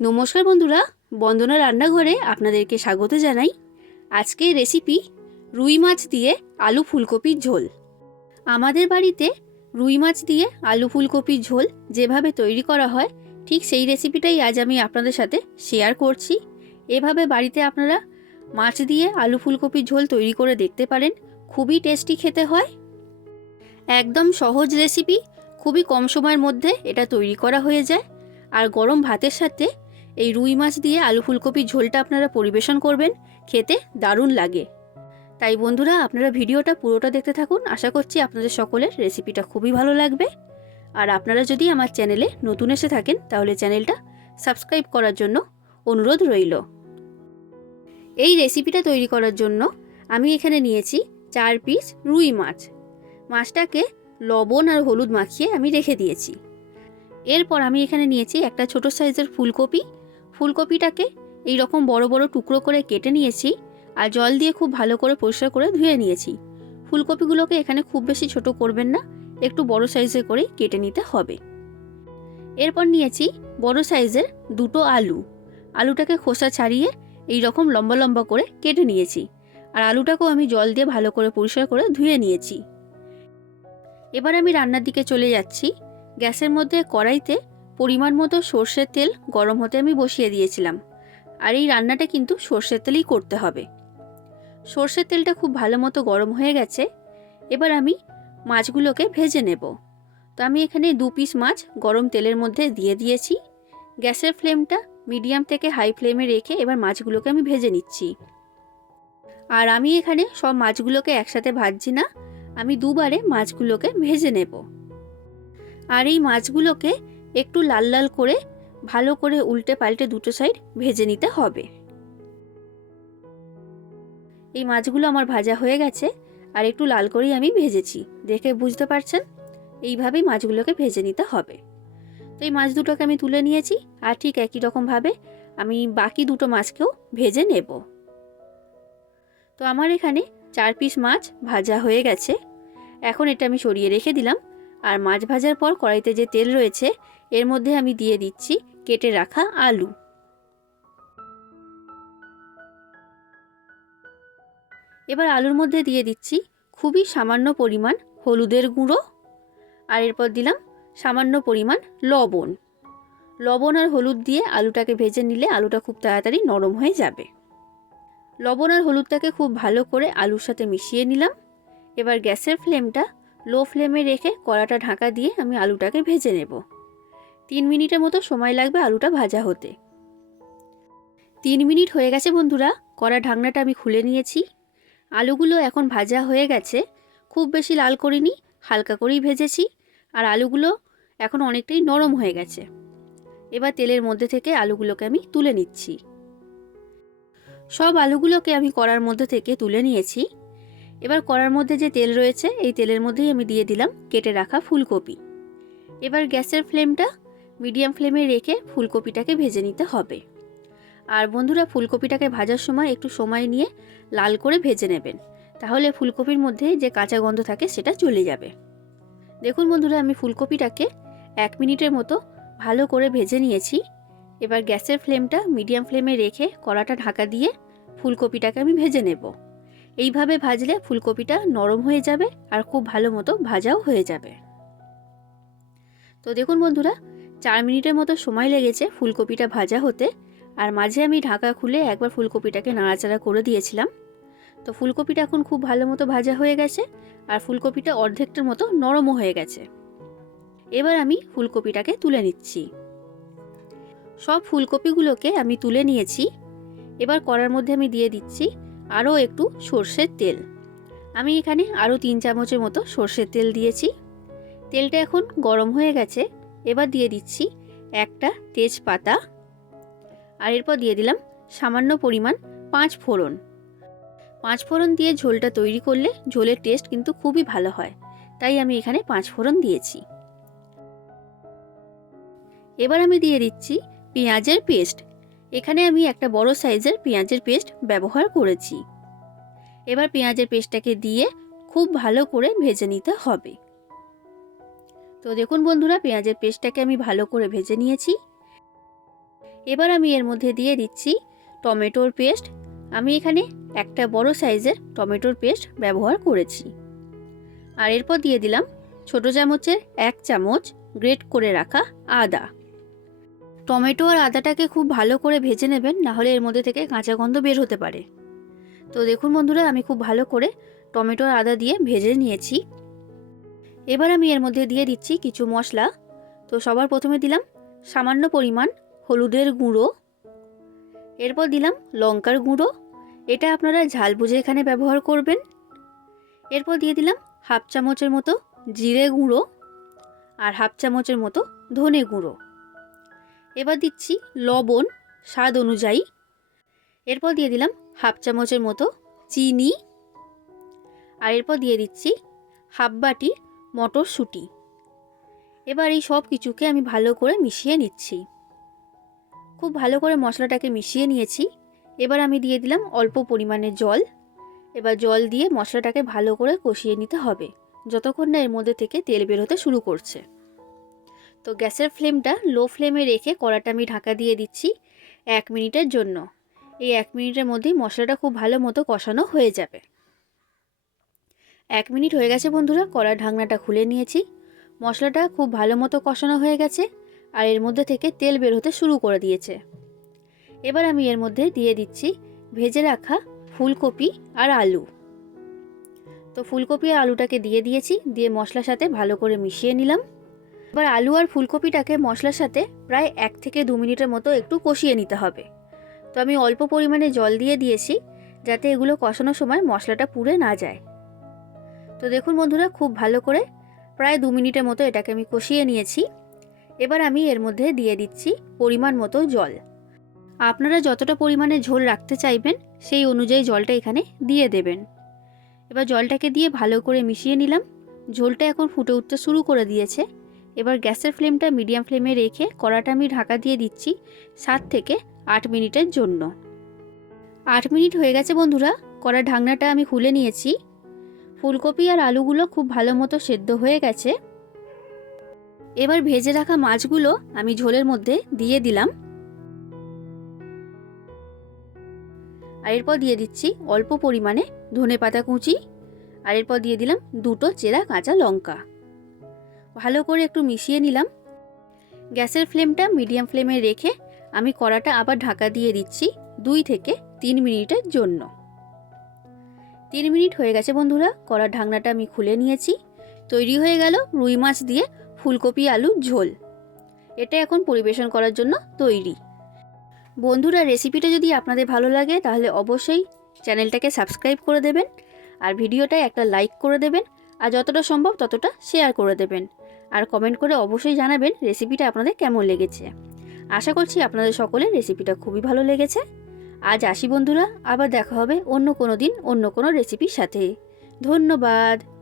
নমস্কার বন্ধুরা, বন্দনা রান্নাঘরে আপনাদেরকে স্বাগত জানাই। আজকের রেসিপি রুই মাছ দিয়ে আলু ফুলকপির ঝোল। আমাদের বাড়িতে রুই মাছ দিয়ে আলু ফুলকপির ঝোল যেভাবে তৈরি করা হয়, ঠিক সেই রেসিপিটাই আজ আমি আপনাদের সাথে শেয়ার করছি। এভাবে বাড়িতে আপনারা মাছ দিয়ে আলু ফুলকপির ঝোল তৈরি করে দেখতে পারেন, খুবই টেস্টি খেতে হয়। একদম সহজ রেসিপি খুবই কম সময়ের মধ্যে এটা তৈরি করা হয়ে যায়। আর গরম ভাতের সাথে এই রুই মাছ দিয়ে আলু ফুলকপির ঝোলটা আপনারা পরিবেশন করবেন, খেতে দারুণ লাগে। তাই বন্ধুরা, আপনারা ভিডিওটা পুরোটা দেখতে থাকুন। আশা করছি আপনাদের সকলের রেসিপিটা খুবই ভালো লাগবে। আর আপনারা যদি আমার চ্যানেলে নতুন এসে থাকেন, তাহলে চ্যানেলটা সাবস্ক্রাইব করার জন্য অনুরোধ রইল। এই রেসিপিটা তৈরি করার জন্য আমি এখানে নিয়েছি চার পিস রুই মাছ। মাছটাকে লবণ আর হলুদ মাখিয়ে আমি রেখে দিয়েছি। এরপর আমি এখানে নিয়েছি একটা ছোট সাইজের ফুলকপি ফুলকপিটাকে এই রকম বড় বড় টুকরো করে কেটে নিয়েছি আর জল দিয়ে খুব ভালো করে পরিষ্কার করে ধুয়ে নিয়েছি। ফুলকপিগুলোকে এখানে খুব বেশি ছোট করবেন না, একটু বড় সাইজের করে কেটে নিতে হবে। এরপর নিয়েছি বড় সাইজের দুটো আলু। আলুটাকে খোসা ছাড়িয়ে এই রকম লম্বা লম্বা করে কেটে নিয়েছি আর আলুটাকেও আমি জল দিয়ে ভালো করে পরিষ্কার করে ধুয়ে নিয়েছি। এবার আমি রান্নার দিকে চলে যাচ্ছি। গ্যাসের মধ্যে কড়াইতে পরিমাণ মতো সর্ষের তেল গরম হতে আমি বসিয়ে দিয়েছিলাম। আর এই রান্নাটা কিন্তু সর্ষের তেলেই করতে হবে। সর্ষের তেলটা খুব ভালো মতো গরম হয়ে গেছে। এবার আমি মাছগুলোকে ভেজে নেব। তো আমি এখানে দু পিস মাছ গরম তেলের মধ্যে দিয়ে দিয়েছি। গ্যাসের ফ্লেমটা মিডিয়াম থেকে হাই ফ্লেমে রেখে এবার মাছগুলোকে আমি ভেজে নিচ্ছি। আর আমি এখানে সব মাছগুলোকে একসাথে ভাজছি না, আমি দুবারে মাছগুলোকে ভেজে নেব। আর এই মাছগুলোকে একটু লাল লাল করে ভালো করে উল্টে পাল্টে দুটো সাইড ভেজে নিতে হবে। এই মাছগুলো আমার ভাজা হয়ে গেছে আর একটু লাল করেই আমি ভেজেছি। দেখে বুঝতে পারছেন? এইভাবেই মাছগুলোকে ভেজে নিতে হবে। তো এই মাছ দুটোকে আমি তুলে নিয়েছি আর ঠিক একই রকমভাবে আমি বাকি দুটো মাছকেও ভেজে নেব। তো আমার এখানে চার পিস মাছ ভাজা হয়ে গেছে। এখন এটা আমি সরিয়ে রেখে দিলাম। আর মাছ ভাজার পর কড়াইতে যে তেল রয়েছে, এর মধ্যে আমি দিয়ে দিচ্ছি কেটে রাখা আলু। এবার আলুর মধ্যে দিয়ে দিচ্ছি খুবই সামান্য পরিমাণ হলুদের গুঁড়ো আর এরপর দিলাম সামান্য পরিমাণ লবণ। লবণ আর হলুদ দিয়ে আলুটাকে ভেজে নিলে আলুটা খুব তাড়াতাড়ি নরম হয়ে যাবে। লবণ আর হলুদটাকে খুব ভালো করে আলুর সাথে মিশিয়ে নিলাম। এবার গ্যাসের ফ্লেমটা লো ফ্লেমে রেখে কড়াটা ঢাকা দিয়ে আমি আলুটাকে ভেজে নেব। তিন মিনিটের মতো সময় লাগবে আলুটা ভাজা হতে। তিন মিনিট হয়ে গেছে বন্ধুরা, কড়া ঢাকনাটা আমি খুলে নিয়েছি। আলুগুলো এখন ভাজা হয়ে গেছে, খুব বেশি লাল করিনি, হালকা করেই ভেজেছি, আর আলুগুলো এখন অনেকটাই নরম হয়ে গেছে। এবার তেলের মধ্যে থেকে আলুগুলোকে আমি তুলে নিচ্ছি। সব আলুগুলোকে আমি কড়ার মধ্যে থেকে তুলে নিয়েছি। এবার কড়ার মধ্যে যে তেল রয়েছে, এই তেলের মধ্যেই আমি দিয়ে দিলাম কেটে রাখা ফুলকপি। এবার গ্যাসের ফ্লেমটা মিডিয়াম ফ্লেমে রেখে ফুলকপিটাকে ভেজে নিতে হবে। আর বন্ধুরা, ফুলকপিটাকে ভাজার সময় একটু সময় নিয়ে লাল করে ভেজে নেবেন। তাহলে ফুলকপির মধ্যে যে কাঁচা গন্ধ থাকে, সেটা চলে যাবে। দেখুন বন্ধুরা, আমি ফুলকপিটাকে এক মিনিটের মতো ভালো করে ভেজে নিয়েছি। এবার গ্যাসের ফ্লেমটা মিডিয়াম ফ্লেমে রেখে কড়াটা ঢাকা দিয়ে ফুলকপিটাকে আমি ভেজে নেব। এইভাবে ভাজলে ফুলকপিটা নরম হয়ে যাবে আর খুব ভালো মতো ভাজাও হয়ে যাবে। তো দেখুন বন্ধুরা, চার মিনিটের মতো সময় লেগেছে ফুলকপিটা ভাজা হতে, আর মাঝে আমি ঢাকা খুলে একবার ফুলকপিটাকে নাড়াচাড়া করে দিয়েছিলাম। তো ফুলকপিটা এখন খুব ভালো মতো ভাজা হয়ে গেছে, আর ফুলকপিটা অর্ধেকটার মতো নরমও হয়ে গেছে। এবার আমি ফুলকপিটাকে তুলে নিচ্ছি। সব ফুলকপিগুলোকে আমি তুলে নিয়েছি। এবার কড়ার মধ্যে আমি দিয়ে দিচ্ছি আরও একটু সর্ষের তেল। আমি এখানে আরও তিন চামচের মতো সর্ষের তেল দিয়েছি। তেলটা এখন গরম হয়ে গেছে। এবার দিয়ে দিচ্ছি একটা তেজপাতা। আর এরপর দিয়ে দিলাম সামান্য পরিমাণ পাঁচ ফোড়ন। পাঁচ ফোড়ন দিয়ে ঝোলটা তৈরি করলে ঝোলের টেস্ট কিন্তু খুবই ভালো হয়। তাই আমি এখানে পাঁচ ফোড়ন দিয়েছি। এবার আমি দিয়ে দিচ্ছি পেঁয়াজের পেস্ট। এখানে আমি একটা বড় সাইজের পেঁয়াজের পেস্ট ব্যবহার করেছি। এবার পেঁয়াজের পেস্টটাকে দিয়ে খুব ভালো করে ভেজে নিতে হবে। তো দেখুন বন্ধুরা, পেঁয়াজের পেস্টটাকে আমি ভালো করে ভেজে নিয়েছি। এবার আমি এর মধ্যে দিয়ে দিচ্ছি টমেটোর পেস্ট। আমি এখানে একটা বড় সাইজের টমেটোর পেস্ট ব্যবহার করেছি। আর এরপর দিয়ে দিলাম ছোটো চামচের এক চামচ গ্রেট করে রাখা আদা। টমেটো আর আদাটাকে খুব ভালো করে ভেজে নেবেন, নাহলে এর মধ্যে থেকে কাঁচা গন্ধ বের হতে পারে। তো দেখুন বন্ধুরা, আমি খুব ভালো করে টমেটো আর আদা দিয়ে ভেজে নিয়েছি। এবার আমি এর মধ্যে দিয়ে দিচ্ছি কিছু মশলা। তো সবার প্রথমে দিলাম সামান্য পরিমাণ হলুদের গুঁড়ো। এরপর দিলাম লঙ্কার গুঁড়ো। এটা আপনারা ঝাল বুঝে এখানে ব্যবহার করবেন। এরপর দিয়ে দিলাম হাফ চামচের মতো জিরে গুঁড়ো আর হাফ চামচের মতো ধনে গুঁড়ো। এবার দিচ্ছি লবণ, স্বাদ অনুযায়ী। এরপর দিয়ে দিলাম হাফ চামচের মতো চিনি। আর এরপর দিয়ে দিচ্ছি হাফ বাটি মটরশুঁটি। এবার এই সব কিছুকে আমি ভালো করে মিশিয়ে নিচ্ছি। খুব ভালো করে মশলাটাকে মিশিয়ে নিয়েছি। এবার আমি দিয়ে দিলাম অল্প পরিমাণে জল। এবার জল দিয়ে মশলাটাকে ভালো করে কষিয়ে নিতে হবে, যতক্ষণ না এর মধ্যে থেকে তেল বেরোতে শুরু করছে। তো গ্যাসের ফ্লেমটা লো ফ্লেমে রেখে কড়াটা আমি ঢাকা দিয়ে দিচ্ছি এক মিনিটের জন্য। এই এক মিনিটের মধ্যেই মশলাটা খুব ভালো মতো কষানো হয়ে যাবে। এক মিনিট হয়ে গেছে বন্ধুরা কড়ার ঢাকনাটা খুলে নিয়েছি। মশলাটা খুব ভালো মতো কষানো হয়ে গেছে আর এর মধ্যে থেকে তেল বের হতে শুরু করে দিয়েছে। এবার আমি এর মধ্যে দিয়ে দিচ্ছি ভেজে রাখা ফুলকপি আর আলু। তো ফুলকপি আর আলুটাকে দিয়ে দিয়েছি, দিয়ে মশলার সাথে ভালো করে মিশিয়ে নিলাম। এবার আলু আর ফুলকপিটাকে মশলার সাথে প্রায় এক থেকে দু মিনিটের মতো একটু কষিয়ে নিতে হবে। তো আমি অল্প পরিমাণে জল দিয়ে দিয়েছি যাতে এগুলো কষানোর সময় মশলাটা পুড়ে না যায়। তো দেখুন বন্ধুরা, খুব ভালো করে প্রায় দু মিনিটের মতো এটাকে আমি কষিয়ে নিয়েছি। এবার আমি এর মধ্যে দিয়ে দিচ্ছি পরিমাণ মতো জল। আপনারা যতটা পরিমাণে ঝোল রাখতে চাইবেন, সেই অনুযায়ী জলটা এখানে দিয়ে দেবেন। এবার জলটাকে দিয়ে ভালো করে মিশিয়ে নিলাম। ঝোলটা এখন ফুটে উঠতে শুরু করে দিয়েছে। এবার গ্যাসের ফ্লেমটা মিডিয়াম ফ্লেমে রেখে কড়াটা আমি ঢাকা দিয়ে দিচ্ছি সাত থেকে আট মিনিটের জন্য। আট মিনিট হয়ে গেছে বন্ধুরা কড়া ঢাকনাটা আমি খুলে নিয়েছি। ফুলকপি আর আলুগুলো খুব ভালো মতো সেদ্ধ হয়ে গেছে। এবার ভেজে রাখা মাছগুলো আমি ঝোলের মধ্যে দিয়ে দিলাম। আর এরপর দিয়ে দিচ্ছি অল্প পরিমাণে ধনে পাতা কুচি। আর এরপর দিয়ে দিলাম দুটো চেরা কাঁচা লঙ্কা। ভালো করে একটু মিশিয়ে নিলাম। গ্যাসের ফ্লেমটা মিডিয়াম ফ্লেমে রেখে আমি কড়াটা আবার ঢাকা দিয়ে দিচ্ছি দুই থেকে তিন মিনিটের জন্য। তিন মিনিট হয়ে গেছে বন্ধুরা, কড়ার ঢাকনাটা আমি খুলে নিয়েছি। তৈরি হয়ে গেল রুই মাছ দিয়ে ফুলকপি আলু ঝোল। এটা এখন পরিবেশন করার জন্য তৈরি। বন্ধুরা, রেসিপিটা যদি আপনাদের ভালো লাগে তাহলে অবশ্যই চ্যানেলটাকে সাবস্ক্রাইব করে দেবেন আর ভিডিওটায় একটা লাইক করে দেবেন। আর যতটা সম্ভব ততটা শেয়ার করে দেবেন। আর কমেন্ট করে অবশ্যই জানাবেন রেসিপিটা আপনাদের কেমন লেগেছে। আশা করছি আপনাদের সকলের রেসিপিটা খুবই ভালো লেগেছে। আজ আসি বন্ধুরা, আবার দেখা হবে অন্য কোনো দিন অন্য কোনো রেসিপির সাথে। ধন্যবাদ।